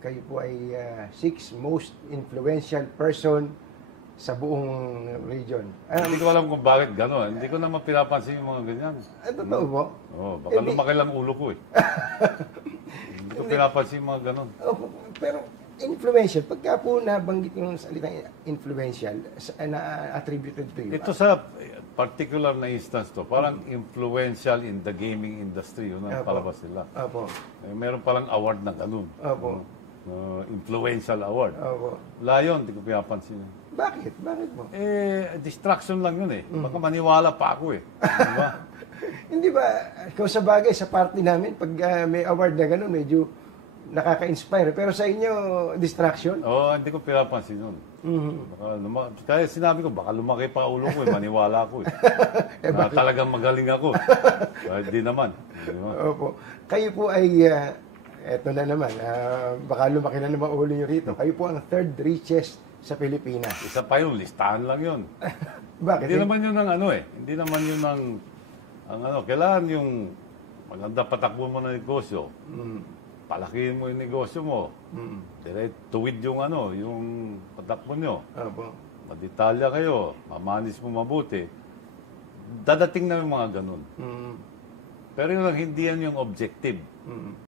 Kayo po ay 6th most influential person sa buong region. Hindi ko alam kung bakit gano'n. Hindi ko naman pinapansin yung mga ganyan. Totoo po? Oo, baka lumaki lang ulo ko eh. Hindi ko pinapansin yung mga gano'n. Pero influential, pagka po nabanggit yung salitang influential, na-attributed to you. Ito sa particular na instance to, parang influential in the gaming industry, yun ang palabas nila. Opo. Meron palang award na gano'n. Opo. Influential award. Opo. Wala yun, hindi ko pinapansin yun. Bakit? Bakit po? Distraction lang yun eh. Baka maniwala pa ako eh. Diba? Hindi ba, kung sa bagay, sa party namin, pag may award na gano'n, medyo nakaka-inspire. Pero sa inyo, distraction? Oo, hindi ko pinapansin yun. Kaya sinabi ko, baka lumaki pa ulo ko eh, maniwala ako eh. Na talagang magaling ako. Hindi naman. Opo. Kayo po ay, eto na naman, baka lumaki na naman ulo nyo rito. Kayo po ang 3rd richest sa Pilipinas. Isa pa yun, listahan lang yun. Bakit? Hindi naman yun ang ano eh. Hindi naman yun ang ano. Kailangan yung maganda patakbo mo ng negosyo. Palakihin mo yung negosyo mo. Tuwid yung ano, yung patakbo nyo. Opo. Madetalya kayo. Mamanis mo mabuti. Dadating na yung mga ganun. Pero yun lang, hindi yan yung objective.